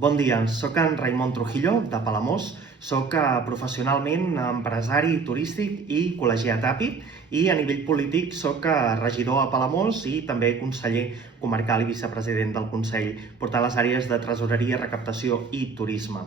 Bon dia, soc en Raimon Trujillo, de Palamós. Soc professionalment empresari turístic i col·legiat API i a nivell polític soc regidor a Palamós i també conseller comarcal i vicepresident del Consell, portant les àrees de tresoreria, recaptació i turisme.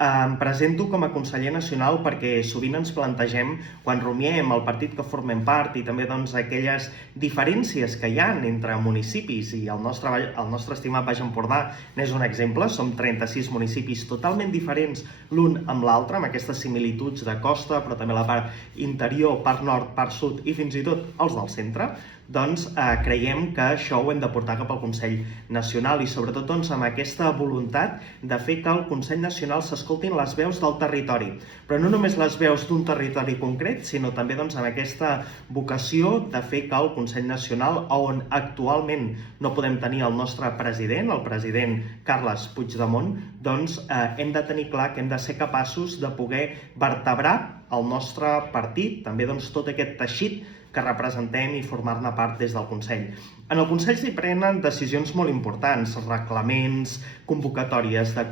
Em presento com a conseller nacional perquè sovint ens plantegem, quan rumiem el partit que formem part i també aquelles diferències que hi ha entre municipis, i el nostre estimat Baix Empordà n'és un exemple. Som 36 municipis totalment diferents l'un amb l'altre, amb aquestes similituds de costa, però també la part interior, part nord, part sud i fins i tot els del centre. Creiem que això ho hem de portar cap al Consell Nacional i sobretot amb aquesta voluntat de fer que al Consell Nacional s'escoltin les veus del territori, però no només les veus d'un territori concret, sinó també amb aquesta vocació de fer que el Consell Nacional, on actualment no podem tenir el nostre president, el president Carles Puigdemont, hem de tenir clar que hem de ser capaços de poder vertebrar el nostre partit, també tot aquest teixit que representem i formar-ne part des del Consell. En el Consell s'hi prenen decisions molt importants, reglaments, convocatòries de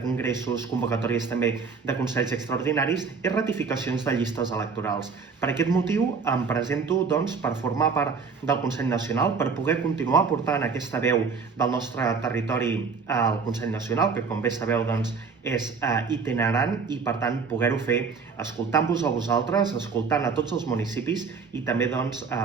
congressos, convocatòries també de consells extraordinaris i ratificacions de llistes electorals. Per aquest motiu em presento per formar part del Consell Nacional, per poder continuar portant aquesta veu del nostre territori al Consell Nacional, que com bé sabeu és itinerant, i per tant poder-ho fer escoltant-vos a vosaltres, escoltant a tots els municipis i també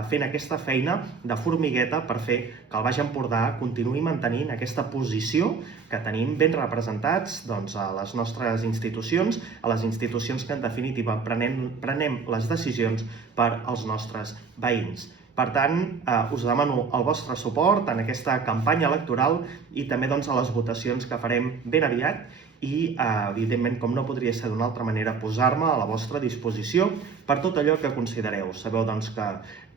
fent aquesta feina de formigueta per fer que el Baix Empordà continuï mantenint aquesta posició que tenim ben representats a les nostres institucions, a les institucions que en definitiva prenem les decisions per als nostres veïns. Per tant, us demano el vostre suport en aquesta campanya electoral i també a les votacions que farem ben aviat i, evidentment, com no podria ser d'una altra manera, posar-me a la vostra disposició per tot allò que considereu. Sabeu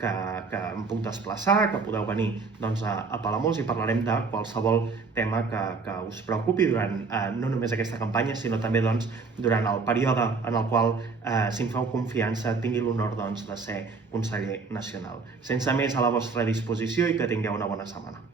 que em puc desplaçar, que podeu venir a Palamós i parlarem de qualsevol tema que us preocupi durant no només aquesta campanya, sinó també durant el període en el qual, si em feu confiança, tingui l'honor de ser conseller nacional. Sense més, a la vostra disposició i que tingueu una bona setmana.